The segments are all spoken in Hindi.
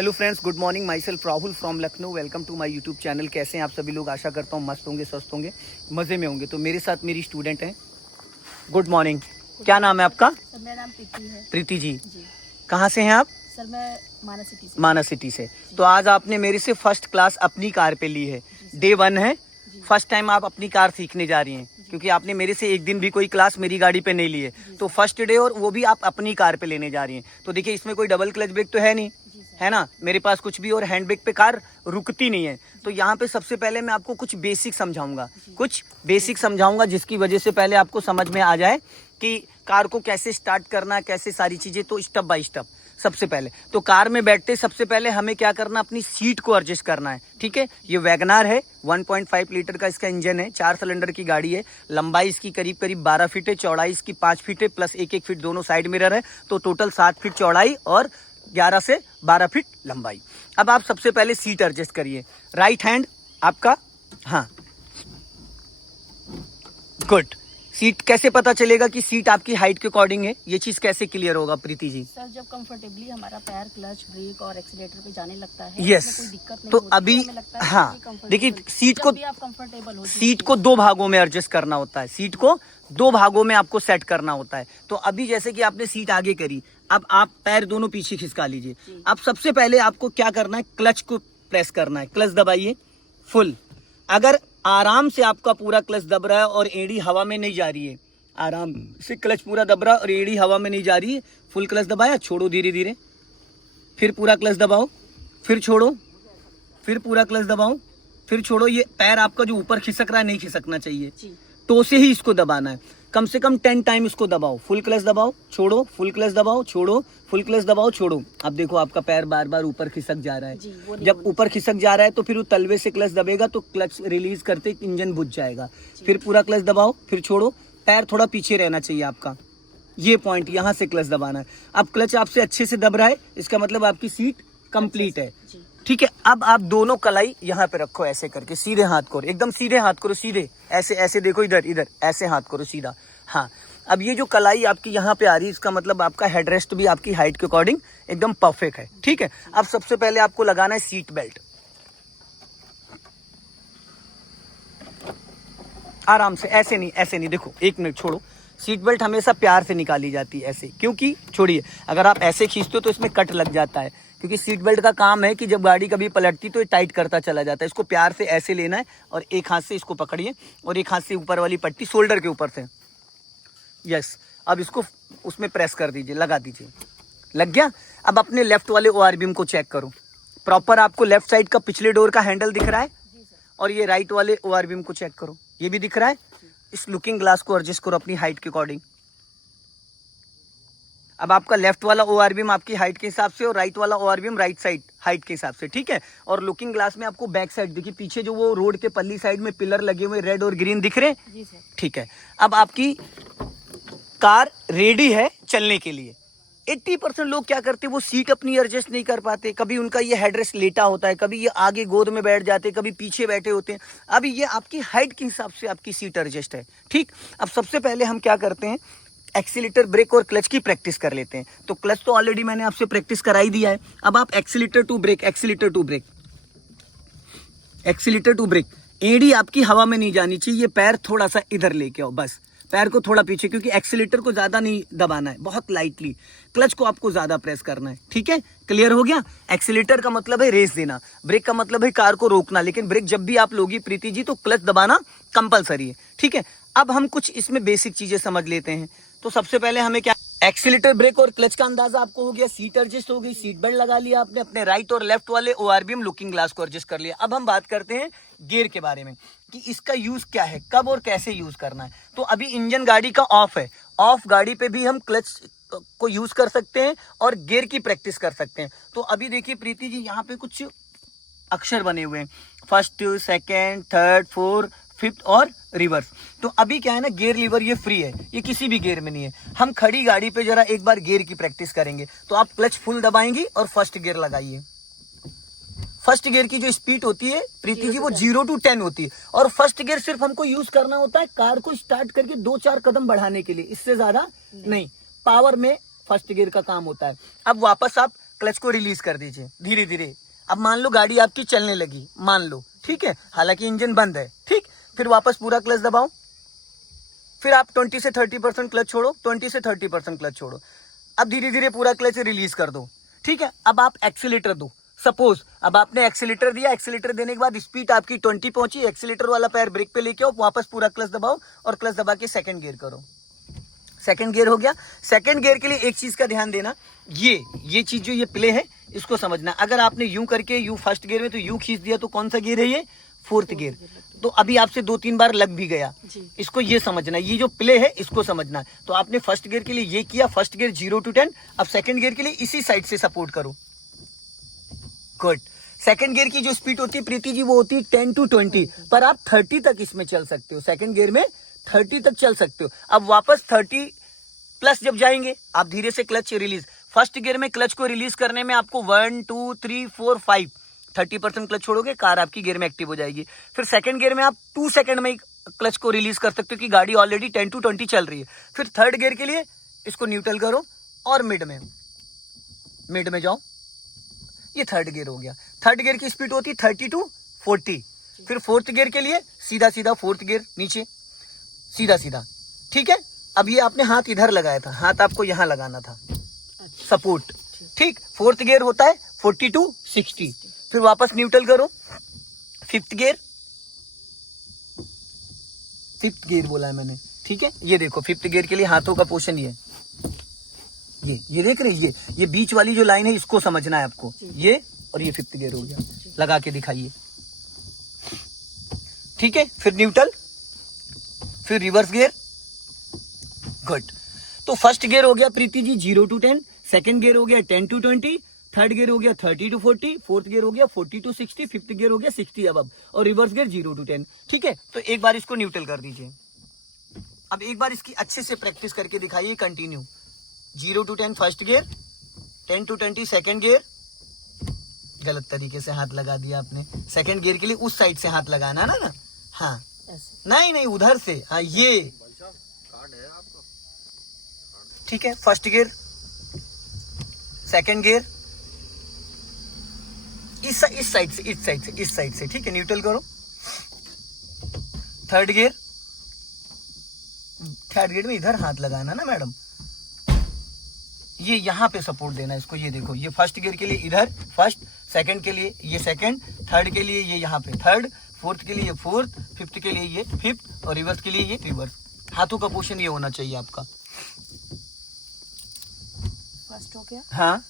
Hello friends, good morning. Myself Rahul from Lucknow. Welcome to my YouTube channel. कैसे हैं आप सभी लोग? आशा करता हूँ मस्त होंगे, स्वस्थ होंगे, मज़े में होंगे। तो मेरे साथ मेरी स्टूडेंट हैं। Good morning. क्या नाम है आपका? सर मेरा नाम प्रीति है। प्रीति जी, जी कहाँ से हैं आप? सर मैं मानस सिटी से। मानस सिटी से। तो आज आपने मेरे से फर्स्ट क्लास अपनी कार पे ली है। डे 1 है, फर्स्ट टाइम आप अपनी कार सीखने जा रही हैं, क्योंकि आपने मेरे से एक दिन भी कोई क्लास मेरी गाड़ी पे नहीं ली है। तो फर्स्ट डे, और वो भी आप अपनी कार पे लेने जा रही हैं। तो देखिए, इसमें कोई डबल क्लच ब्रेक तो है नहीं, है ना? मेरे पास कुछ भी, और हैंड ब्रेक पे कार रुकती नहीं है। तो यहाँ पे सबसे पहले मैं आपको कुछ बेसिक समझाऊंगा, जिसकी वजह से पहले आपको समझ में आ जाए कि कार को कैसे स्टार्ट करना है, कैसे सारी चीजें। तो स्टेप बाय स्टेप सबसे पहले तो कार में बैठते सबसे पहले हमें क्या करना, अपनी सीट को एडजस्ट करना है। ठीक है, ये वैगनार है, 1.5 लीटर का इसका इंजन है, 4 सिलेंडर की गाड़ी है। लंबाई इसकी करीब करीब 12 फीट है, चौड़ाई इसकी 5 फीट है, प्लस 1-1 फीट दोनों साइड मिरर है। तो टोटल 7 फीट चौड़ाई और 11 से 12 फीट लंबाई। अब आप सबसे पहले सीट एडजस्ट करिए। राइट हैंड आपका, हाँ, गुड। सीट कैसे पता चलेगा कि सीट आपकी हाइट के अकॉर्डिंग है? ये चीज कैसे क्लियर होगा प्रीति जी? सर जब कंफर्टेबली हमारा पैर क्लच ब्रेक और एक्सीलेटर पे जाने लगता है, यस, कोई दिक्कत नहीं तो होती, अभी हमें लगता है हाँ, कि comfortable- देखिए जब भी आप कंफर्टेबल हो, सीट को 2 भागों में एडजस्ट करना होता है। सीट को 2 भागों में आपको सेट करना होता है। तो अभी जैसे कि आपने सीट आगे करी, अब आप पैर दोनों पीछे खिसका लीजिए। अब सबसे पहले आपको क्या करना है, क्लच को प्रेस करना है। क्लच दबाइए फुल। अगर आराम से आपका पूरा क्लच दब रहा है और एड़ी हवा में नहीं जा रही है, आराम से क्लच पूरा दब रहा है और एड़ी हवा में नहीं जा रही है, फुल क्लच दबाया, छोड़ो धीरे धीरे, फिर पूरा क्लच दबाओ, फिर छोड़ो, फिर पूरा क्लच दबाओ, फिर छोड़ो। ये पैर आपका जो ऊपर खिसक रहा है, नहीं खिसकना चाहिए, टो से ही इसको दबाना है। कम से कम 10 टाइम इसको दबाओ। फुल क्लच दबाओ, छोड़ो, फुल क्लच दबाओ, छोड़ो, फुल क्लच दबाओ, छोड़ो। अब देखो आपका पैर बार बार ऊपर खिसक जा रहा है। जब ऊपर खिसक जा रहा है तो फिर वो तलवे से क्लच दबेगा, तो क्लच रिलीज करते इंजन बुझ जाएगा। फिर पूरा क्लच दबाओ, फिर छोड़ो। पैर थोड़ा पीछे रहना चाहिए आपका, ये पॉइंट, यहाँ से क्लच दबाना है। अब क्लच आपसे अच्छे से दब रहा है, इसका मतलब आपकी सीट कंप्लीट है। ठीक है, अब आप दोनों कलाई यहाँ पे रखो, ऐसे करके सीधे हाथ करो, एकदम सीधे हाथ करो, सीधे ऐसे ऐसे देखो, इधर इधर ऐसे हाथ करो सीधा। हाँ, अब ये जो कलाई आपकी यहाँ पे आ रही है, इसका मतलब आपका हेडरेस्ट भी आपकी हाइट के अकॉर्डिंग एकदम परफेक्ट है। ठीक है, अब सबसे पहले आपको लगाना है सीट बेल्ट। आराम से, ऐसे नहीं, देखो 1 मिनट छोड़ो। सीट बेल्ट हमेशा प्यार से निकाली जाती है ऐसे, क्योंकि छोड़िए, अगर आप ऐसे खींचते हो तो इसमें कट लग जाता है। क्योंकि सीट बेल्ट का काम है कि जब गाड़ी कभी पलटती तो ये टाइट करता चला जाता है। इसको प्यार से ऐसे लेना है और एक हाथ से इसको पकड़िए और एक हाथ से ऊपर वाली पट्टी शोल्डर के ऊपर से, यस। अब इसको उसमें प्रेस कर दीजिए, लगा दीजिए। लग गया? अब अपने लेफ्ट वाले ओआर बीम को चेक करो। प्रॉपर आपको लेफ्ट साइड का पिछले डोर का हैंडल दिख रहा है, और ये राइट वाले ओआर बीम को चेक करो, ये भी दिख रहा है। इस लुकिंग ग्लास को एडजस्ट करो अपनी हाइट के अकॉर्डिंग। अब आपका लेफ्ट वाला ओआर बीम आपकी हाइट के हिसाब से और राइट वाला OR beam right side height के हिसाब से। ठीक है, और लुकिंग ग्लास में आपको बैक साइड देखिए, पीछे जो वो रोड के पल्ली साइड में पिलर लगे हुए रेड और ग्रीन दिख रहे हैं। ठीक है, अब आपकी कार रेडी है चलने के लिए। 80% लोग क्या करते हैं, वो सीट अपनी एडजस्ट नहीं कर पाते। कभी उनका ये हेडरेस्ट लेटा होता है, कभी ये आगे गोद में बैठ जाते हैं, कभी पीछे बैठे होते हैं। अभी ये आपकी हाइट के हिसाब से आपकी सीट एडजस्ट है। ठीक, अब सबसे पहले हम क्या करते हैं, एक्सीलेटर, ब्रेक और क्लच की प्रैक्टिस कर लेते हैं। तो क्लच तो ऑलरेडी मैंने आपसे प्रैक्टिस कराई दिया है। अब आप accelerator to brake, accelerator to brake, accelerator to brake. एड़ी आपकी हवा में नहीं जानी चाहिए, पैर थोड़ा सा इधर लेके आओ, बस पैर को थोड़ा पीछे, क्योंकि एक्सीलेटर को ज्यादा नहीं दबाना है, बहुत लाइटली। क्लच को आपको ज्यादा प्रेस करना है। ठीक है, क्लियर हो गया? एक्सीलेटर का मतलब है रेस देना, ब्रेक का मतलब है कार को रोकना। लेकिन ब्रेक जब भी आप लोगी प्रीति जी, तो क्लच दबाना कंपलसरी है। ठीक है, अब हम कुछ इसमें बेसिक चीजें समझ लेते हैं। तो सबसे पहले हमें क्या, एक्सीलेटर, ब्रेक और क्लच का अंदाजा आपको हो गया, सीट एडजस्ट हो गई, सीट बेल्ट लगा लिया आपने, अपने राइट और लेफ्ट वाले ओआर बीम लुकिंग ग्लास को एडजस्ट कर लिया। अब हम बात करते हैं गियर के बारे में कि इसका यूज क्या है, कब और कैसे यूज करना है। तो अभी इंजन गाड़ी का ऑफ है, ऑफ गाड़ी पे भी हम क्लच को यूज कर सकते हैं और गियर की प्रैक्टिस कर सकते हैं। तो अभी देखिए प्रीति जी, यहाँ पे कुछ अक्षर बने हुए हैं, 1st, 2nd, 3rd, 4th, 5th और रिवर्स। तो अभी क्या है ना, गियर लीवर ये फ्री है, ये किसी भी गियर में नहीं है। हम खड़ी गाड़ी पे जरा एक बार गियर की प्रैक्टिस करेंगे। तो आप क्लच फुल दबाएंगी और फर्स्ट गियर लगाइए। फर्स्ट गियर की जो स्पीड होती है प्रीति जी, वो 0 to 10 होती है। और फर्स्ट गियर सिर्फ हमको यूज करना होता है कार को स्टार्ट करके 2-4 कदम बढ़ाने के लिए, इससे ज्यादा नहीं। पावर में फर्स्ट गियर का काम होता है। अब वापस आप क्लच को रिलीज कर दीजिए धीरे धीरे। अब मान लो गाड़ी आपकी चलने लगी, मान लो, ठीक है, हालांकि इंजन बंद है, ठीक। फिर वापस पूरा क्लच दबाओ, फिर आप 20 से 30% क्लच छोड़ो, 20 से 30% क्लच छोड़ो। अब धीरे धीरे पूरा क्लच रिलीज कर दो, ठीक है। अब आप एक्सीलेटर दो। सपोज अब आपने एक्सीलेटर दिया, एक्सीलेटर देने के बाद स्पीड आपकी 20 पहुंची, एक्सीलेटर वाला पैर ब्रेक पे लेके आओ, वापस पूरा क्लच दबाओ और क्लच दबा के सेकंड गियर करो। सेकंड गियर हो गया। सेकंड गियर के लिए एक चीज का ध्यान देना, ये चीज जो ये प्ले है इसको समझना। अगर आपने यूं करके यूं फर्स्ट गियर में तो यूं खींच दिया तो कौन सा गियर है ये? Fourth gear. तो अभी आपसे 2-3 बार लग भी गया, इसको ये समझना, ये जो प्ले है इसको समझना। तो आपने फर्स्ट गियर के लिए ये किया, फर्स्ट गियर 0 to 10। अब सेकंड गियर के लिए इसी साइड से सपोर्ट करो। गुड। सेकंड गियर की जो स्पीड होती है प्रीति जी वो होती है 10 to 20, पर आप 30 तक इसमें चल सकते हो। सेकंड गियर में 30 तक चल सकते हो। अब वापस 30 प्लस जब जाएंगे आप धीरे से क्लच रिलीज। फर्स्ट गियर में क्लच को रिलीज करने में आपको 1 2 3 4 5 30% क्लच छोड़ोगे, कार आपकी गियर में एक्टिव हो जाएगी। फिर सेकंड गियर में आप 2 सेकंड में क्लच को रिलीज कर सकते हो कि गाड़ी ऑलरेडी 10 to 20 चल रही है। फिर थर्ड गियर के लिए इसको न्यूट्रल करो और मिड में जाओ, ये थर्ड गियर हो गया। थर्ड गियर की स्पीड होती है 30 to 40। फिर फोर्थ गियर के लिए सीधा सीधा फोर्थ गियर नीचे, सीधा सीधा, ठीक है। अब ये आपने हाथ इधर लगाया था, हाथ आपको यहां लगाना था, सपोर्ट, ठीक। फोर्थ गियर होता है 40 to 60। फिर वापस न्यूट्रल करो। फिफ्थ गियर बोला है मैंने, ठीक है। ये देखो फिफ्थ गियर के लिए हाथों का पोर्शन ये देख रहे, ये बीच वाली जो लाइन है इसको समझना है आपको, ये और ये फिफ्थ गियर हो गया। लगा के दिखाइए, ठीक है। फिर न्यूट्रल, फिर रिवर्स गियर। गुड। तो फर्स्ट गियर हो गया Preeti ji 0 to 10, second gear हो गया 10 to 20, थर्ड गियर हो गया 30 to 40, फोर्थ गियर हो गया 40 to 60, फिफ्थ गियर हो गया 60 अब और रिवर्स गियर 0 to 10, ठीक है। तो एक बार इसको न्यूट्रल कर दीजिए। अब एक बार इसकी अच्छे से प्रैक्टिस करके दिखाइए continue. 0 to 10 first gear, 10 to 20 second gear. गलत तरीके से हाथ लगा दिया आपने। सेकंड गियर के लिए उस साइड से हाथ लगाना ना। हाँ नहीं उधर से, हाँ ये, ठीक है। फर्स्ट गियर, सेकंड गियर, इस साइड से, ठीक है। न्यूट्रल करो। थर्ड गियर में इधर हाथ लगाना ना मैडम, ये यहाँ पे सपोर्ट देना इसको। ये देखो, ये फर्स्ट गियर के लिए इधर फर्स्ट, सेकंड के लिए ये सेकंड, थर्ड के लिए ये यहाँ पे थर्ड, फोर्थ के लिए ये फोर्थ, फिफ्थ के लिए ये फिफ्थ और रिवर्स के लिए ये रिवर्स। हाथों का पोर्शन ये होना चाहिए आपका। फर्स्ट हो गया। हाँ,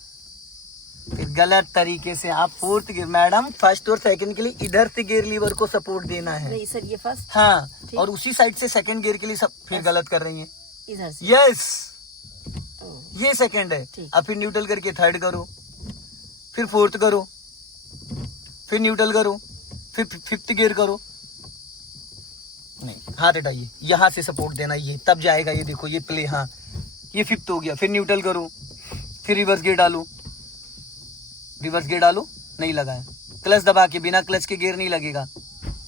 फिर गलत तरीके से आप फोर्थ गियर, मैडम फर्स्ट और सेकंड के लिए इधर से गियर लीवर को सपोर्ट देना है। नहीं सर, ये फर्स्ट। हाँ, और उसी साइड से सेकंड गियर के लिए सब फिर गलत कर रही हैं इधर से। यस, ये सेकंड है। अब फिर न्यूट्रल करके थर्ड करो, फिर फोर्थ करो, फिर न्यूट्रल करो, फिर फिफ्थ गियर करो। नहीं, हाथ हटाइए, यहां से सपोर्ट देना, ये तब जाएगा। ये देखो ये प्ले, हाँ ये फिफ्थ हो गया। फिर न्यूट्रल करो, फिर रिवर्स गियर डालो, नहीं लगाया, क्लच दबा के, बिना क्लच के गियर नहीं लगेगा।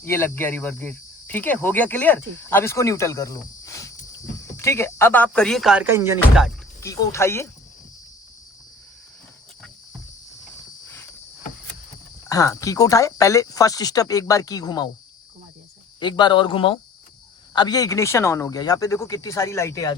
ये लग गया रिवर्स गियर, ठीक है। हो गया क्लियर। अब इसको न्यूट्रल कर लो, ठीक है। अब आप करिए कार का इंजन स्टार्ट। की को उठाइए, हाँ की को उठाए। पहले फर्स्ट स्टेप एक बार की घुमाओ, घुमा दिया सर। एक बार और घुमाओ। अब ये इग्निशन ऑन हो गया। यहाँ पे देखो कितनी सारी लाइटें आ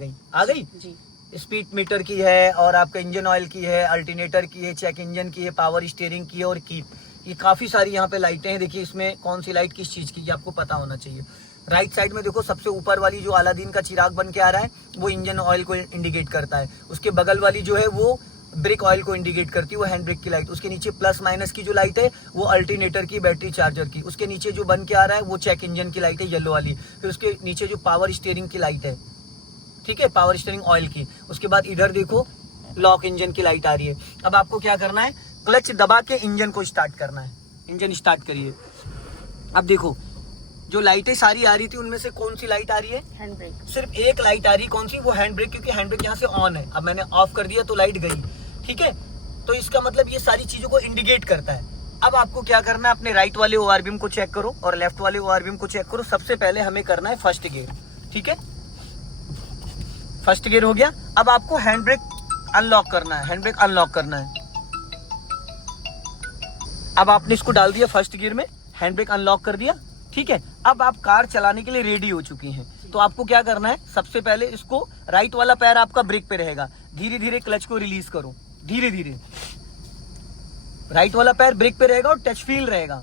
गई जी। स्पीड मीटर की है, और आपका इंजन ऑयल की है, अल्टरनेटर की है, चेक इंजन की है, पावर स्टीयरिंग की है और कीप। ये काफी सारी यहाँ पे लाइटें हैं। देखिए इसमें कौन सी लाइट किस चीज की, ये आपको पता होना चाहिए। राइट साइड में देखो सबसे ऊपर वाली जो अलादीन का चिराग बन के आ रहा है वो इंजन ऑयल को इंडिकेट करता है। उसके बगल वाली जो है वो ब्रेक ऑयल को इंडिकेट करती है, वो हैंड ब्रेक की लाइट। उसके नीचे प्लस माइनस की जो लाइट है वो अल्टरनेटर की, बैटरी चार्जर की। उसके नीचे जो बन के आ रहा है वो चेक इंजन की लाइट है, येलो वाली। फिर उसके नीचे जो पावर स्टीयरिंग की लाइट है, ठीक है, पावर स्टीयरिंग ऑयल की। उसके बाद इधर देखो लॉक इंजन की लाइट आ रही है। अब आपको क्या करना है, क्लच दबा के इंजन को स्टार्ट करना है। इंजन स्टार्ट करिए। अब देखो जो लाइटें सारी आ रही थी उनमें से कौन सी लाइट आ रही है? Hand brake. सिर्फ एक लाइट आ रही, कौन सी? वो हैंड ब्रेक, क्योंकि हैंड ब्रेक यहाँ से ऑन है। अब मैंने ऑफ कर दिया तो लाइट गई, ठीक है। तो इसका मतलब ये सारी चीजों को इंडिकेट करता है। अब आपको क्या करना है, अपने राइट वाले ओआरबीएम को चेक करो और लेफ्ट वाले ओआरबीएम को चेक करो। सबसे पहले हमें करना है फर्स्ट गियर, ठीक है। फर्स्ट गियर हो गया। अब आपको हैंड ब्रेक अनलॉक करना है, हैंड ब्रेक अनलॉक करना है। अब आपने इसको डाल दिया फर्स्ट गियर में, हैंड ब्रेक अनलॉक कर दिया, ठीक है। अब आप कार चलाने के लिए रेडी हो चुकी हैं। तो आपको क्या करना है, सबसे पहले इसको राइट वाला पैर आपका ब्रेक पे रहेगा, धीरे धीरे क्लच को रिलीज करो, धीरे धीरे। राइट वाला पैर ब्रेक पे रहेगा और टच फील रहेगा।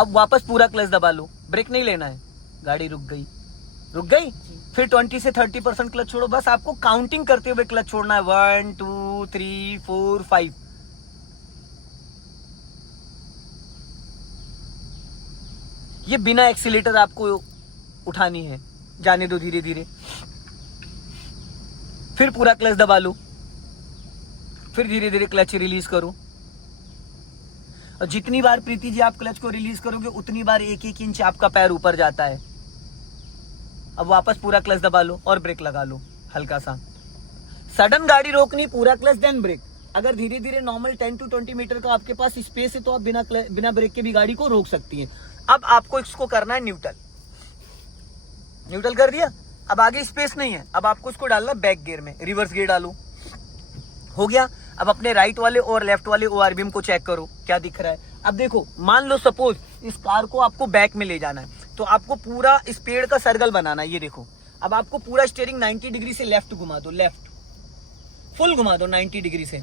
अब वापस पूरा क्लच दबा लो, ब्रेक नहीं लेना है। गाड़ी रुक गई, रुक गई, फिर 20 से 30% क्लच छोड़ो। बस आपको काउंटिंग करते हुए क्लच छोड़ना है, 1 2 3 4 5। ये बिना एक्सीलेटर आपको उठानी है, जाने दो धीरे धीरे। फिर पूरा क्लच दबा लो, फिर धीरे धीरे क्लच रिलीज करो। और जितनी बार प्रीति जी आप क्लच को रिलीज करोगे उतनी बार 1-1 इंच आपका पैर ऊपर जाता है। अब वापस पूरा क्लच दबा लो और ब्रेक लगा लो हल्का सा। सडन गाड़ी रोकनी, पूरा क्लच देन ब्रेक। अगर धीरे धीरे नॉर्मल 10 to 20 मीटर का आपके पास स्पेस है तो आप बिना ब्रेक के भी गाड़ी को रोक सकती हैं। अब आपको इसको करना है न्यूट्रल, न्यूट्रल कर दिया। अब आगे स्पेस नहीं है, अब आपको इसको डालना बैक गियर में, रिवर्स गियर डालो, हो गया। अब अपने राइट वाले और लेफ्ट वाले ORBM को चेक करो क्या दिख रहा है। अब देखो, मान लो सपोज इस कार को आपको बैक में ले जाना है, तो आपको पूरा इस पेड़ का सर्कल बनाना है। ये देखो, अब आपको पूरा स्टीयरिंग 90 डिग्री से लेफ्ट घुमा दो, लेफ्ट फुल घुमा दो 90 डिग्री से।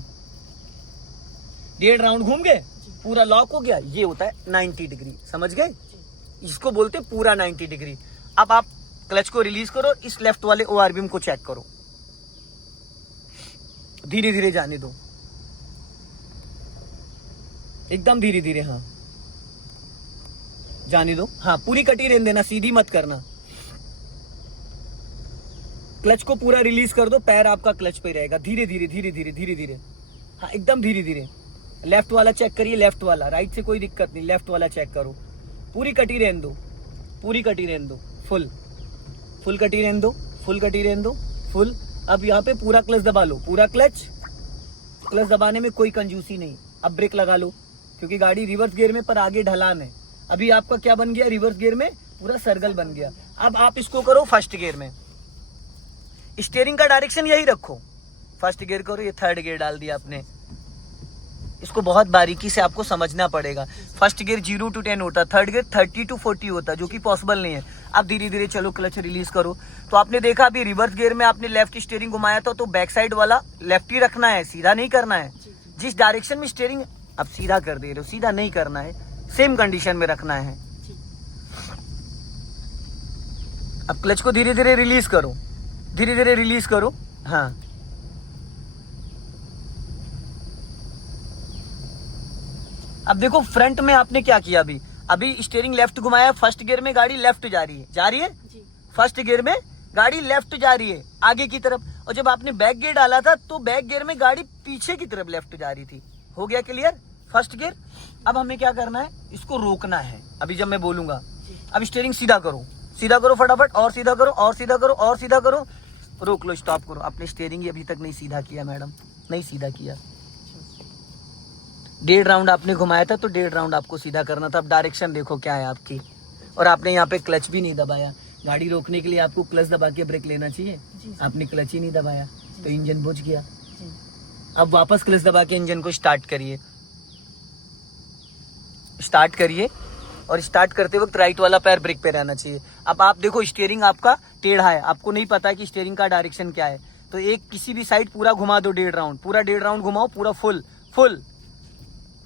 1.5 राउंड घूम गए, पूरा लॉक हो गया। ये होता है 90 डिग्री, समझ गए? इसको बोलते पूरा 90 डिग्री। अब आप क्लच को रिलीज करो, इस लेफ्ट वाले ORBM को चेक करो, धीरे धीरे जाने दो, एकदम धीरे धीरे। हाँ जाने दो, हाँ पूरी कटी रहने देना, सीधी मत करना। क्लच को पूरा रिलीज कर दो, पैर आपका क्लच पे रहेगा, धीरे धीरे धीरे धीरे धीरे धीरे। हाँ एकदम धीरे धीरे। लेफ्ट वाला चेक करिए, लेफ्ट वाला, राइट से कोई दिक्कत नहीं, लेफ्ट वाला चेक करो। पूरी कटी रहने दो, पूरी कटी रहने दो, फुल फुल कटी रहने दो, फुल कटी रहने दो, फुल। अब यहाँ पे पूरा क्लच दबा लो, पूरा क्लच। क्लच दबाने में कोई कंजूसी नहीं। अब ब्रेक लगा लो, क्योंकि गाड़ी रिवर्स गियर में पर आगे ढलान है। अभी आपका क्या बन गया, रिवर्स गियर में पूरा सर्कल बन गया। अब आप इसको करो फर्स्ट गियर में, स्टीयरिंग का डायरेक्शन यही रखो, फर्स्ट गियर करो। ये थर्ड गियर डाल दिया आपने, इसको बहुत बारीकी से आपको समझना पड़ेगा। फर्स्ट गियर 0 to 10 होता है, थर्ड गियर 30 to 40 होता है, जो कि पॉसिबल नहीं है। अब धीरे धीरे चलो, क्लच रिलीज करो। तो आपने देखा अभी रिवर्स गियर में आपने लेफ्ट स्टीयरिंग घुमाया था, तो बैक साइड वाला लेफ्ट ही रखना है, सीधा नहीं करना है। जिस डायरेक्शन में स्टीयरिंग अब सीधा कर दे रहे हो, सीधा नहीं करना है, सेम कंडीशन में रखना है। अब क्लच को धीरे धीरे रिलीज करो, धीरे धीरे रिलीज करो। हाँ अब देखो फ्रंट में आपने क्या किया, अभी स्टीयरिंग लेफ्ट घुमाया, फर्स्ट गियर में गाड़ी लेफ्ट जा रही है, जा रही है जी। फर्स्ट गियर में गाड़ी लेफ्ट जा रही है आगे की तरफ, और जब आपने बैक गियर डाला था तो बैक गियर में गाड़ी पीछे की तरफ लेफ्ट जा रही थी। हो गया क्लियर फर्स्ट गियर। अब हमें क्या करना है, इसको रोकना है। अभी जब मैं बोलूंगा, अब स्टीयरिंग सीधा करो, सीधा करो फटाफट, और सीधा करो, और सीधा करो, और सीधा करो। रोक लो, स्टॉप करो। आपने स्टीयरिंग अभी तक नहीं सीधा किया मैडम, नहीं सीधा किया। 1.5 राउंड आपने घुमाया था, तो 1.5 राउंड आपको सीधा करना था। अब डायरेक्शन देखो क्या है आपकी, और आपने यहाँ पे क्लच भी नहीं दबाया। गाड़ी रोकने के लिए आपको क्लच दबा के ब्रेक लेना चाहिए, आपने क्लच ही नहीं दबाया, तो इंजन बुझ गया। अब वापस क्लच दबा के इंजन को स्टार्ट करिए, स्टार्ट करिए, और स्टार्ट करते वक्त राइट वाला पैर ब्रेक पे रहना चाहिए। अब आप देखो स्टीयरिंग आपका टेढ़ा है, आपको नहीं पता कि स्टीयरिंग का डायरेक्शन क्या है, तो एक किसी भी साइड पूरा घुमा दो 1.5 राउंड, पूरा 1.5 राउंड घुमाओ, पूरा फुल फुल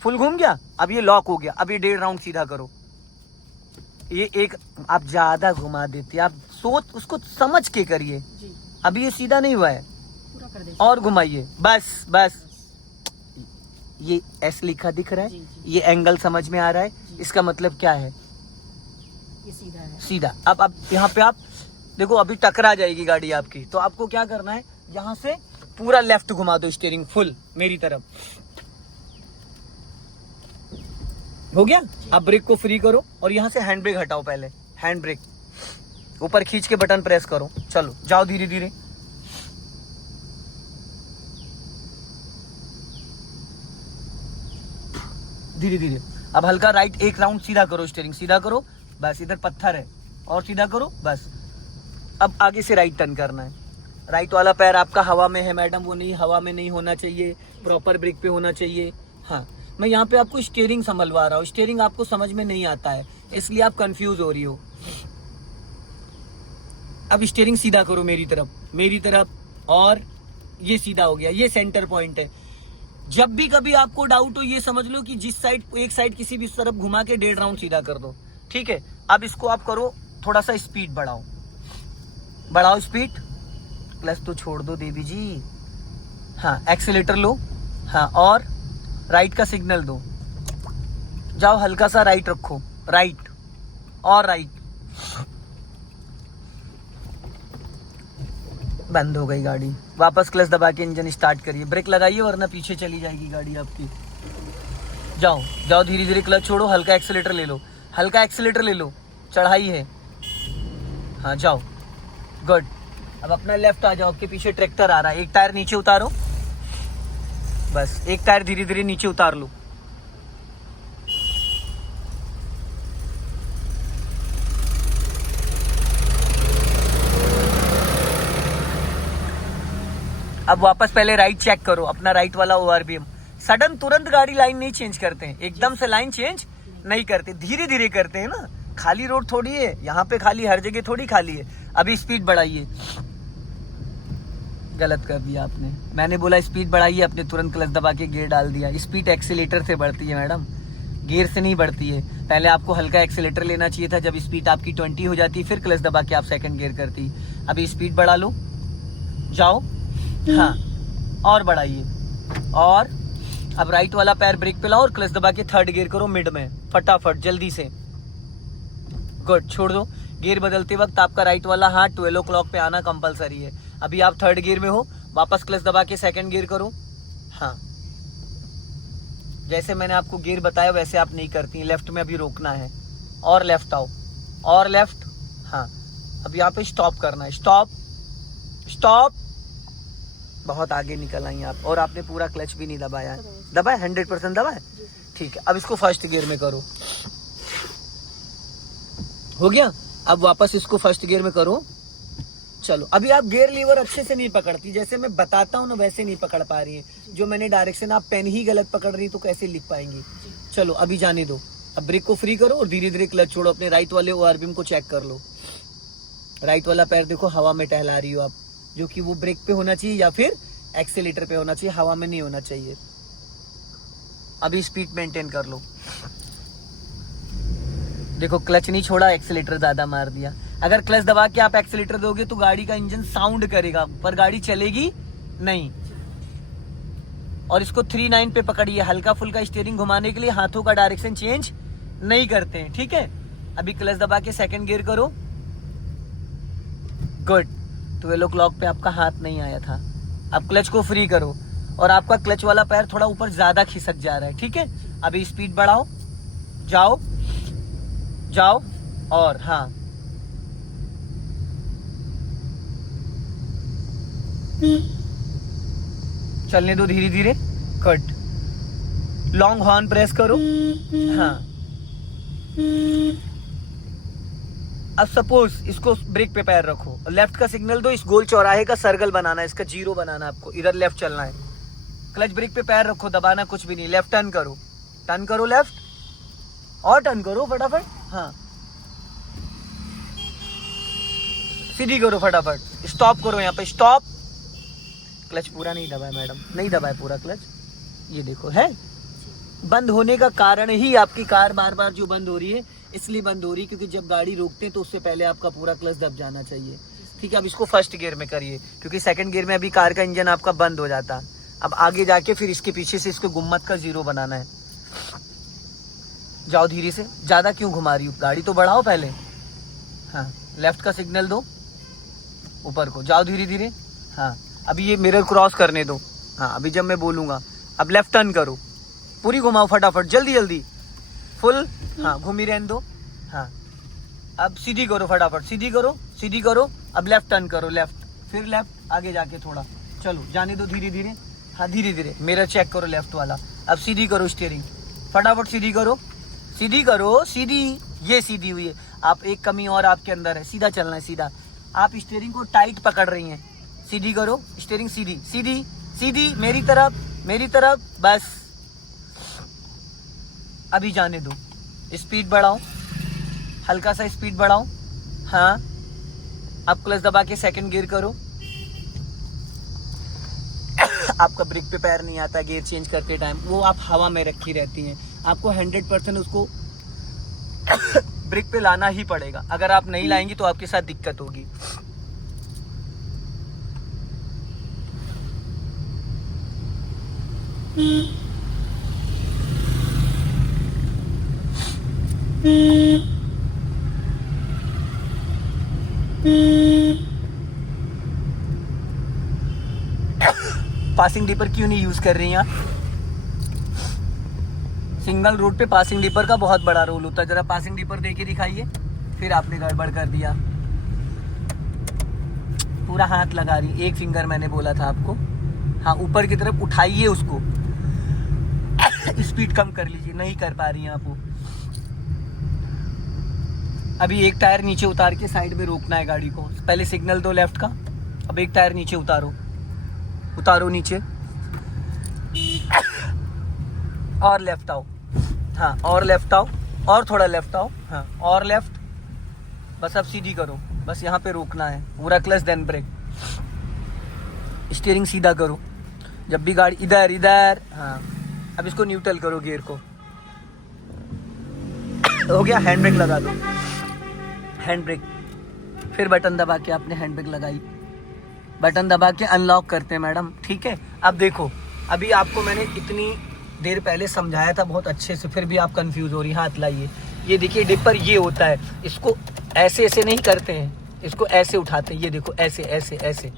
फुल घूम गया। अब ये लॉक हो गया, अब ये 1.5 राउंड सीधा करो। ये एक आप ज्यादा घुमा देते, आप सोच उसको समझ के करिए। अभी ये सीधा नहीं हुआ है, पूरा कर दे, और घुमाइए, बस बस। ये एस लिखा दिख रहा है, ये एंगल समझ में आ रहा है, इसका मतलब क्या है, ये सीधा है, सीधा। अब यहाँ पे आप देखो, अभी टकरा जाएगी गाड़ी आपकी, तो आपको क्या करना है, यहाँ से पूरा लेफ्ट घुमा दो स्टीयरिंग फुल मेरी तरफ। हो गया। अब ब्रेक को फ्री करो, और यहाँ से हैंड ब्रेक हटाओ, पहले हैंड ब्रेक ऊपर खींच के बटन प्रेस करो, चलो जाओ धीरे धीरे। धीरे धीरे अब हल्का राइट 1 राउंड सीधा करो, स्टीयरिंग सीधा करो, बस। इधर पत्थर है, और सीधा करो, बस। अब आगे से राइट टर्न करना है, राइट वाला पैर आपका हवा में है मैडम, वो नहीं, हवा में नहीं होना चाहिए, प्रॉपर ब्रेक पे होना चाहिए। हाँ, मैं यहाँ पे आपको स्टीयरिंग संभलवा रहा हूँ, स्टीयरिंग आपको समझ में नहीं आता है इसलिए आप कंफ्यूज हो रही हो। अब स्टीयरिंग सीधा करो मेरी तरफ, और ये सीधा हो गया, ये सेंटर पॉइंट है। जब भी कभी आपको डाउट हो ये समझ लो कि जिस साइड, एक साइड किसी भी तरफ घुमा के 1.5 राउंड सीधा कर दो, ठीक है। अब इसको आप करो, थोड़ा सा स्पीड बढ़ाओ स्पीड, क्लच तो छोड़ दो देवी जी। हाँ, एक्सीलेटर लो, हाँ, और राइट का सिग्नल दो, जाओ हल्का सा राइट रखो, राइट और राइट। बंद हो गई गाड़ी, वापस क्लच दबा के इंजन स्टार्ट करिए, ब्रेक लगाइए वरना पीछे चली जाएगी गाड़ी आपकी। जाओ धीरे धीरे, क्लच छोड़ो, हल्का एक्सीलेटर ले लो, चढ़ाई है। हाँ जाओ, गुड। अब अपना लेफ्ट आ जाओ, आपके पीछे ट्रैक्टर आ रहा है, एक टायर नीचे उतारो, बस एक टायर धीरे धीरे नीचे उतार लो। अब वापस पहले राइट चेक करो, अपना राइट वाला ORBM। सडन तुरंत गाड़ी लाइन नहीं चेंज करते हैं, एकदम से लाइन चेंज नहीं करते, धीरे धीरे करते हैं ना। खाली रोड थोड़ी है यहाँ पे, खाली हर जगह थोड़ी खाली है। अभी स्पीड बढ़ाइए, गलत कर दिया आपने, मैंने बोला स्पीड बढ़ाइए, आपने तुरंत क्लच दबा के गियर डाल दिया। स्पीड एक्सीलेटर से बढ़ती है मैडम, गियर से नहीं बढ़ती है। पहले आपको हल्का एक्सीलेटर लेना चाहिए था, जब स्पीड आपकी 20 हो जाती फिर क्लच दबा के आप सेकंड गियर करती। अभी स्पीड बढ़ा लो, जाओ, हाँ, और बढ़ाइए, और अब राइट वाला पैर ब्रेक पे लाओ और क्लच दबा के थर्ड गियर करो मिड में, फटाफट जल्दी से, गुड। छोड़ दो, गियर बदलते वक्त आपका राइट वाला हाथ 12 o'clock पे आना कंपलसरी है। अभी आप थर्ड गियर में हो, वापस क्लच दबा के सेकंड गियर करो। हाँ, जैसे मैंने आपको गियर बताया वैसे आप नहीं करती, लेफ्ट में अभी रोकना है, और लेफ्ट आओ, और लेफ्ट। हाँ, अब यहाँ पे स्टॉप करना है, स्टॉप। बहुत आगे निकल आई आप, और आपने पूरा क्लच भी नहीं दबाया है। दबाया 100% दबाया, ठीक है। अब इसको फर्स्ट गियर में करो, हो गया। अब वापस इसको फर्स्ट गियर में करो, चलो। अभी आप गियर लीवर अच्छे से नहीं पकड़ती, जैसे मैं बताता हूँ ना वैसे नहीं पकड़ पा रही है। जो मैंने डायरेक्शन, आप पेन ही गलत पकड़ रही तो कैसे लिख पाएंगी। चलो अभी जाने दो, अब ब्रेक को फ्री करो और धीरे धीरे क्लच छोड़ो। अपने राइट वाले ORBM को चेक कर लो, राइट वाला पैर देखो हवा में टहला रही हो आप, जो कि वो ब्रेक पे होना चाहिए या फिर एक्सीलेटर पे होना चाहिए, हवा में नहीं होना चाहिए। अभी स्पीड मेंटेन कर लो, देखो क्लच नहीं छोड़ा, एक्सीलेटर ज्यादा मार दिया। अगर क्लच दबा के आप एक्सीलेटर दोगे तो गाड़ी का इंजन साउंड करेगा पर गाड़ी चलेगी नहीं। और इसको 3/9 पे पकड़िए, हल्का फुल्का स्टीयरिंग घुमाने के लिए हाथों का डायरेक्शन चेंज नहीं करते हैं, ठीक है। अभी क्लच दबा के सेकंड गियर करो, गुड। 12 o'clock पे आपका हाथ नहीं आया था। अब क्लच को फ्री करो और आपका क्लच वाला पैर थोड़ा ऊपर ज्यादा खिसक जा रहा है, ठीक है। अभी स्पीड बढ़ाओ, जाओ, और हाँ, चलने दो धीरे धीरे, कट। लॉन्ग हॉर्न प्रेस करो, हाँ। अब सपोज इसको ब्रेक पे पैर रखो, लेफ्ट का सिग्नल दो, इस गोल चौराहे का सर्कल बनाना है, इसका 0 बनाना आपको, इधर लेफ्ट चलना है। क्लच ब्रेक पे पैर रखो, दबाना कुछ भी नहीं, लेफ्ट टर्न करो लेफ्ट, और टर्न करो फटाफट, हाँ। सीधी करो फटाफट, स्टॉप करो यहाँ पे, स्टॉप। क्लच पूरा नहीं दबाया मैडम, नहीं दबाया पूरा क्लच, ये देखो है। बंद होने का कारण ही आपकी कार बार बार जो बंद हो रही है, इसलिए बंद हो रही है क्योंकि जब गाड़ी रोकते हैं तो उससे पहले आपका पूरा क्लच दब जाना चाहिए, ठीक है। अब इसको फर्स्ट गियर में करिए क्योंकि सेकंड गियर में अभी कार का इंजन आपका बंद हो जाता। अब आगे जाके फिर इसके पीछे से इसको गुम्मत का 0 बनाना है। जाओ धीरे से, ज्यादा क्यों घुमा रही हो, गाड़ी तो बढ़ाओ पहले, हाँ। लेफ्ट का सिग्नल दो ऊपर को, जाओ धीरे धीरे, हाँ। अभी ये मिरर क्रॉस करने दो, हाँ। अभी जब मैं बोलूंगा, अब लेफ्ट टर्न करो, पूरी घुमाओ फटाफट, जल्दी जल्दी, फुल, हाँ। घूमी रहने दो, हाँ। अब सीधी करो फटाफट, सीधी करो। अब लेफ्ट टर्न करो, लेफ्ट, फिर लेफ्ट, आगे जाके थोड़ा, चलो जाने दो धीरे धीरे, हाँ धीरे धीरे। मिरर चेक करो लेफ्ट वाला, अब सीधी करो स्टीयरिंग, फटाफट सीधी करो, सीधी, ये सीधी हुई है। आप एक कमी और आपके अंदर है, सीधा चलना है, सीधा। आप स्टीयरिंग को टाइट पकड़ रही हैं, सीधी करो, स्टीयरिंग सीधी सीधी सीधी, मेरी तरफ, बस। अभी जाने दो, स्पीड बढ़ाओ, हल्का सा स्पीड बढ़ाओ। हाँ, अब क्लच दबा के सेकंड गियर करो। आपका ब्रेक पे पैर नहीं आता गियर चेंज करते टाइम, वो आप हवा में रखी रहती हैं। आपको 100% उसको ब्रेक पे लाना ही पड़ेगा। अगर आप नहीं लाएंगी तो आपके साथ दिक्कत होगी। पासिंग डिपर क्यों नहीं यूज कर रही हैं आप? सिंगल रोड पे पासिंग डिपर का बहुत बड़ा रोल होता है। जरा पासिंग डिपर देके दिखाइए। फिर आपने गड़बड़ कर दिया, पूरा हाथ लगा रही। एक फिंगर मैंने बोला था आपको। हाँ, ऊपर की तरफ उठाइए उसको, स्पीड कम कर लीजिए। नहीं कर पा रही हैं आप वो। अभी एक टायर नीचे उतार के साइड में रोकना है गाड़ी को। पहले सिग्नल दो लेफ्ट का, अब एक टायर नीचे उतारो नीचे, और लेफ्ट आओ। हाँ, और लेफ्ट आओ, और थोड़ा लेफ्ट आओ। हाँ, और लेफ्ट। बस अब सीधी करो, बस यहाँ पे रोकना है। पूरा क्लच देन ब्रेक। स्टीयरिंग सीधा करो। जब भी गाड़ी इधर। हाँ, अब इसको न्यूट्रल करो, गियर को। हो गया, हैंड ब्रेक लगा दो। हैंड ब्रेक, फिर बटन दबा के आपने हैंड ब्रेक लगाई। बटन दबा के अनलॉक करते हैं मैडम, ठीक है। अब देखो, अभी आपको मैंने इतनी देर पहले समझाया था बहुत अच्छे से, फिर भी आप कंफ्यूज हो रही। हाथ लाइए, ये देखिए डिपर ये होता है। इसको ऐसे ऐसे नहीं करते हैं, इसको ऐसे उठाते हैं। ये देखो, ऐसे ऐसे ऐसे।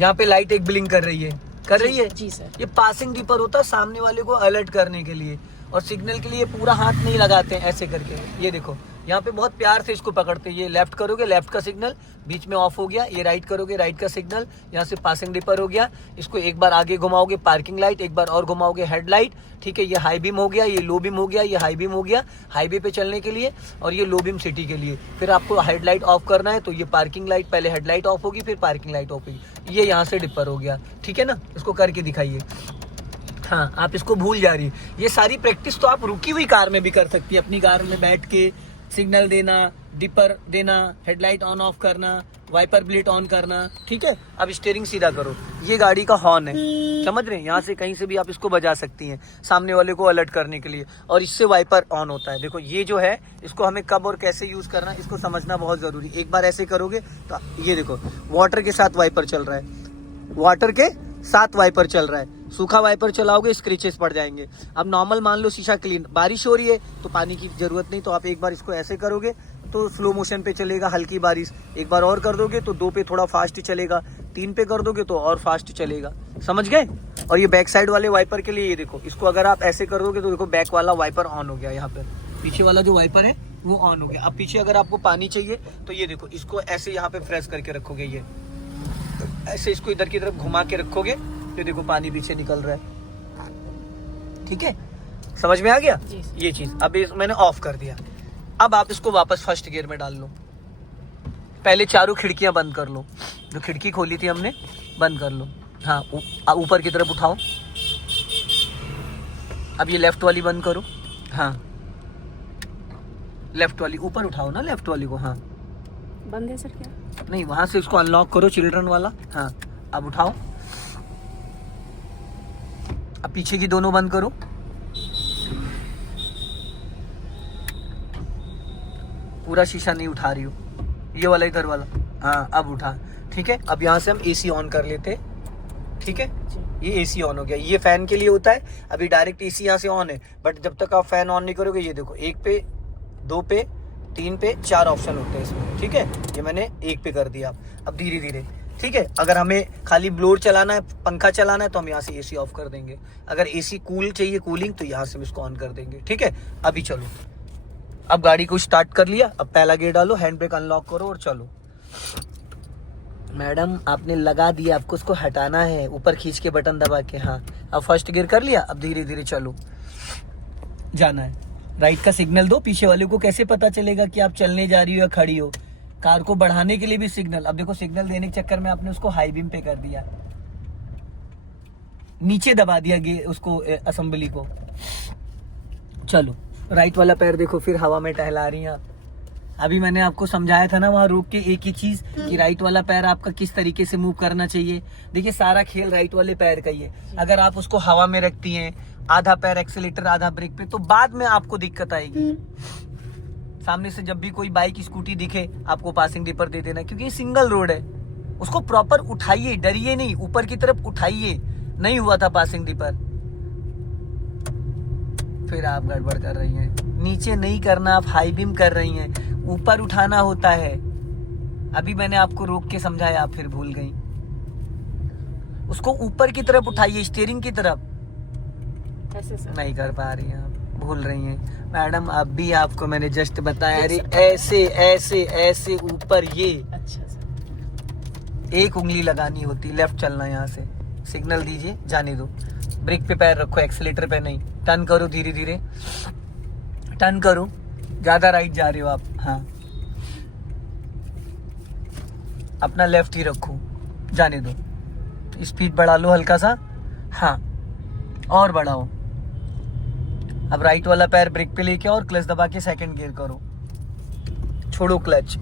यहाँ पे लाइट एक ब्लिंक कर रही है, जी सर। ये पासिंग डिपर होता है, सामने वाले को अलर्ट करने के लिए। और सिग्नल के लिए पूरा हाथ नहीं लगाते हैं, ऐसे करके। ये देखो, यहाँ पे बहुत प्यार से इसको पकड़ते हैं। ये लेफ्ट करोगे, लेफ्ट का सिग्नल बीच में ऑफ हो गया। ये राइट करोगे, राइट का सिग्नल, यहाँ से पासिंग डिपर हो गया। इसको एक बार आगे घुमाओगे, पार्किंग लाइट, एक बार और घुमाओगे, हेडलाइट, ठीक है। ये हाई बीम हो गया, ये लो बीम हो गया, ये हाई बीम हो गया हाईवे पे चलने के लिए, और ये लो बीम सिटी के लिए। फिर आपको हेडलाइट ऑफ करना है तो ये पार्किंग लाइट, पहले हेडलाइट ऑफ होगी, फिर पार्किंग लाइट ऑफ होगी। ये यहाँ से डिपर हो गया, ठीक है ना। इसको करके दिखाइए। हाँ, आप इसको भूल जा रही। ये सारी प्रैक्टिस तो आप रुकी हुई कार में भी कर सकती है। अपनी कार में बैठ के सिग्नल देना, डिपर देना, हेडलाइट ऑन ऑफ करना, वाइपर ब्लेड ऑन करना, ठीक है। अब स्टीयरिंग सीधा करो। ये गाड़ी का हॉर्न है, समझ रहे हैं। यहाँ से कहीं से भी आप इसको बजा सकती हैं, सामने वाले को अलर्ट करने के लिए। और इससे वाइपर ऑन होता है। देखो, ये जो है, इसको हमें कब और कैसे यूज करना है, इसको समझना बहुत जरूरी। एक बार ऐसे करोगे तो ये देखो, वाटर के साथ वाइपर चल रहा है, वाटर के साथ वाइपर चल रहा है। सूखा वाइपर चलाओगे, स्क्रेचेस पड़ जाएंगे। अब नॉर्मल मान लो शीशा क्लीन, बारिश हो रही है तो पानी की जरूरत नहीं, तो आप एक बार इसको ऐसे करोगे तो स्लो मोशन पे चलेगा, हल्की बारिश। एक बार और कर दोगे तो 2 पे थोड़ा फास्ट चलेगा, 3 पे कर दोगे तो और फास्ट चलेगा। समझ गए। और ये बैक साइड वाले वाइपर के लिए, ये देखो, इसको अगर आप ऐसे कर दोगे तो देखो बैक वाला वाइपर ऑन हो गया। यहाँ पे पीछे वाला जो वाइपर है वो ऑन हो गया। अब पीछे अगर आपको पानी चाहिए तो ये देखो, इसको ऐसे यहाँ पे प्रेस करके रखोगे, ये ऐसे इसको इधर की तरफ घुमा के रखोगे तो देखो पानी पीछे निकल रहा है, ठीक है। समझ में आ गया ये चीज। अब मैंने ऑफ कर दिया। अब आप इसको वापस फर्स्ट गियर में डाल लो। पहले चारों खिड़कियां बंद कर लो, जो खिड़की खोली थी हमने बंद कर लो। हाँ, ऊपर की तरफ उठाओ। अब ये लेफ्ट वाली बंद करो। हाँ, लेफ्ट वाली ऊपर उठाओ ना, लेफ्ट वाली को। हाँ, बंद है सर क्या? नहीं, वहां से उसको अनलॉक करो, चिल्ड्रन वाला। हाँ, अब उठाओ। अब पीछे की दोनों बंद करो। पूरा शीशा नहीं उठा रही हो, ये वाला, इधर वाला। हाँ, अब उठा, ठीक है। अब यहाँ से हम एसी ऑन कर लेते, ठीक है। ये एसी ऑन हो गया। ये फैन के लिए होता है। अभी डायरेक्ट एसी यहाँ से ऑन है, बट जब तक आप फैन ऑन नहीं करोगे, ये देखो, 1 पे, 2 पे, 3 पे 4 ऑप्शन होते हैं इसमें, ठीक है। ये मैंने 1 पे कर दिया। अब धीरे धीरे, ठीक है। अगर हमें खाली ब्लोअर चलाना है, पंखा चलाना है, तो हम यहाँ से एसी ऑफ कर देंगे। अगर एसी कूल चाहिए, कूलिंग, तो यहाँ से हम इसको ऑन कर देंगे, ठीक है। अभी चलो, अब गाड़ी को स्टार्ट कर लिया। अब पहला गियर डालो, हैंड ब्रेक अनलॉक करो और चलो। मैडम, आपने लगा दिया, आपको उसको हटाना है, ऊपर खींच के बटन दबा के। हाँ, अब फर्स्ट गियर कर लिया। अब धीरे धीरे चलो, जाना है। राइट का सिग्नल दो। पीछे वाले को कैसे पता चलेगा कि आप चलने जा रही हो या खड़ी हो? कार को बढ़ाने के लिए भी सिग्नल, अब देखो सिग्नल देने के चक्कर में आपने उसको हाई बीम पे कर दिया, नीचे दबा दिया उसको असेंबली को। चलो राइट वाला पैर देखो फिर हवा में टहला रही हैं आप। अभी मैंने आपको समझाया था ना वहां रोक के एक ही चीज कि राइट वाला पैर आपका किस तरीके से मूव करना चाहिए। देखिए सारा खेल राइट वाले पैर का ही है। अगर आप उसको हवा में रखती हैं, आधा पैर एक्सीलेटर आधा ब्रेक पे, तो बाद में आपको दिक्कत आएगी। सामने से जब भी कोई बाइक स्कूटी दिखे आपको पासिंग दीपर दे देना, क्योंकि ये सिंगल रोड है। उसको प्रॉपर उठाइए, डरिए नहीं, ऊपर की तरफ उठाइए। नहीं हुआ था पासिंग दीपर, फिर आप गड़बड़ कर रही हैं। नीचे नहीं करना, आप हाई बीम कर रही हैं, ऊपर उठाना होता है। अभी मैंने आपको रोक के समझाया, आप फिर भूल गई। उसको ऊपर की तरफ उठाइए, स्टीयरिंग की तरफ। ऐसे सर नहीं कर पा रही हैं आप, भूल रही हैं मैडम। अभी आपको मैंने जस्ट बताया, अरे ऐसे ऐसे ऐसे ऊपर, ये अच्छा सर। एक उंगली लगानी होती, लेफ्ट चलना यहाँ से, सिग्नल दीजिए, जाने दो। ब्रेक पे पैर रखो, एक्सीलेटर पे नहीं। टर्न करो धीरे धीरे, टर्न करो, ज्यादा राइट जा रहे हो आप। हाँ अपना लेफ्ट ही रखो, जाने दो। स्पीड बढ़ा लो हल्का सा, हाँ और बढ़ाओ। अब राइट वाला पैर ब्रेक पे लेके और क्लच दबा के सेकंड गियर करो, छोड़ो क्लच।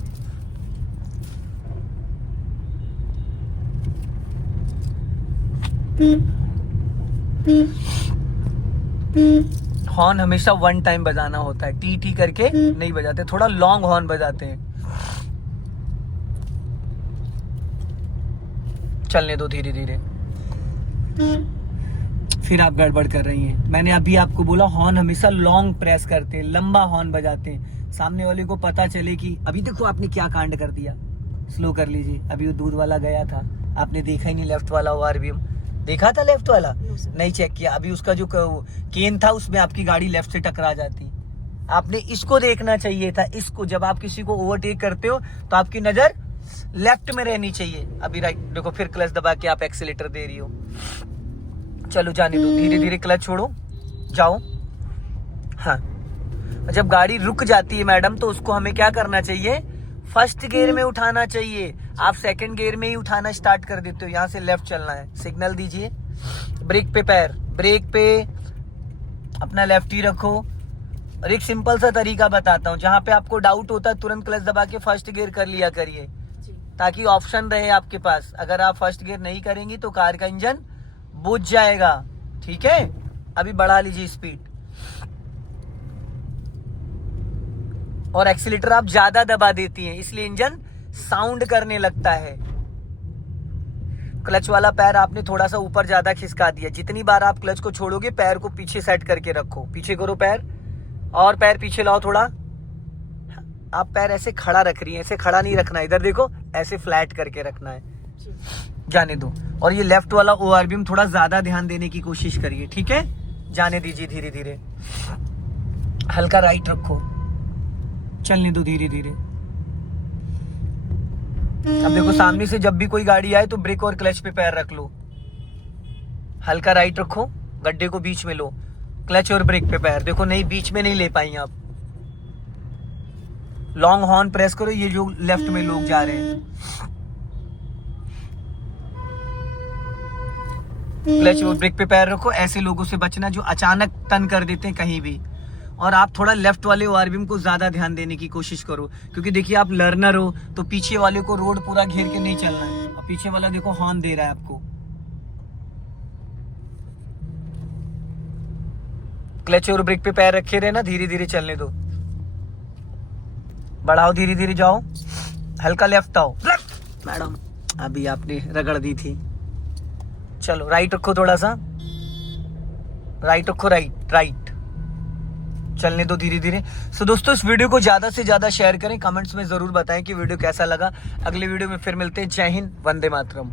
हॉर्न हमेशा वन टाइम बजाना होता है, टी टी करके नहीं बजाते, थोड़ा लॉन्ग हॉर्न बजाते हैं। चलने दो धीरे धीरे, फिर आप गड़बड़ कर रही हैं। मैंने अभी आपको बोला हॉर्न हमेशा लॉन्ग प्रेस करते हैं, लंबा हॉर्न बजाते हैं, सामने वाले को पता चले कि अभी देखो आपने क्या कांड कर दिया। स्लो कर लीजिए, अभी वो दूध वाला गया था, आपने देखा ही नहीं लेफ्ट वाला ओवरव्यू। देखा था लेफ्ट वाला? नहीं चेक किया। अभी उसका जो केन था उसमें आपकी गाड़ी लेफ्ट से टकरा जाती। आपने इसको देखना चाहिए था, इसको। जब आप किसी को ओवरटेक करते हो तो आपकी नजर लेफ्ट में रहनी चाहिए। अभी राइट देखो, फिर क्लच दबा के आप एक्सीलेटर दे रही हो। चलो जाने दो, धीरे धीरे क्लच छोड़ो, जाओ। हाँ जब गाड़ी रुक जाती है मैडम, तो उसको हमें क्या करना चाहिए? फर्स्ट गियर में उठाना चाहिए। आप सेकंड गियर में ही उठाना स्टार्ट कर देते हो। यहाँ से लेफ्ट चलना है, सिग्नल दीजिए। ब्रेक पे पैर, ब्रेक पे अपना लेफ्ट ही रखो। और एक सिंपल सा तरीका बताता हूँ, जहाँ पे आपको डाउट होता है तुरंत क्लच दबा के फर्स्ट गियर कर लिया करिए, ताकि ऑप्शन रहे आपके पास। अगर आप फर्स्ट गियर नहीं करेंगी तो कार का इंजन बुझ जाएगा। ठीक है, अभी बढ़ा लीजिए स्पीड। और एक्सीलेटर आप ज्यादा दबा देती हैं, इसलिए इंजन साउंड करने लगता है। क्लच वाला पैर आपने थोड़ा सा ऊपर ज्यादा खिसका दिया। जितनी बार आप क्लच को छोड़ोगे, पैर को पीछे सेट करके रखो। पीछे करो पैर, और पैर पीछे लाओ थोड़ा। आप पैर ऐसे खड़ा रख रही हैं, ऐसे खड़ा नहीं रखना है। इधर देखो, ऐसे फ्लैट करके रखना है। जाने दो। और ये लेफ्ट वाला ओवरव्यू थोड़ा ज्यादा ध्यान देने की कोशिश करिए। ठीक है, जाने दीजिए धीरे धीरे। हल्का राइट रखो, चलने दो धीरे धीरे। अब देखो, सामने से जब भी कोई गाड़ी आए तो ब्रेक और क्लच पे पैर रख लो। हल्का राइट रखो, गड्ढे को बीच में लो, क्लच और ब्रेक पे पैर। देखो नहीं, बीच में नहीं ले पाई आप। लॉन्ग हॉर्न प्रेस करो, ये जो लेफ्ट में लोग जा रहे हैं। क्लच और ब्रेक पे पैर रखो। ऐसे लोगों से बचना जो अचानक टर्न कर देते हैं कहीं भी। और आप थोड़ा लेफ्ट वाले ओवरव्यू को ज्यादा ध्यान देने की कोशिश करो, क्योंकि देखिए आप लर्नर हो तो पीछे वाले को रोड पूरा घेर के नहीं चलना है। और पीछे वाला देखो हॉर्न दे रहा है आपको। क्लच और ब्रेक पे पैर रखे रहना, धीरे धीरे चलने दो। बढ़ाओ, धीरे धीरे जाओ, हल्का लेफ्ट आओ। मैडम अभी आपने रगड़ दी थी। चलो राइट रखो, थोड़ा सा राइट रखो, राइट राइट, चलने दो धीरे धीरे। सो दोस्तों, इस वीडियो को ज्यादा से ज्यादा शेयर करें। कमेंट्स में जरूर बताएं कि वीडियो कैसा लगा। अगले वीडियो में फिर मिलते हैं। जय हिंद, वंदे मातरम।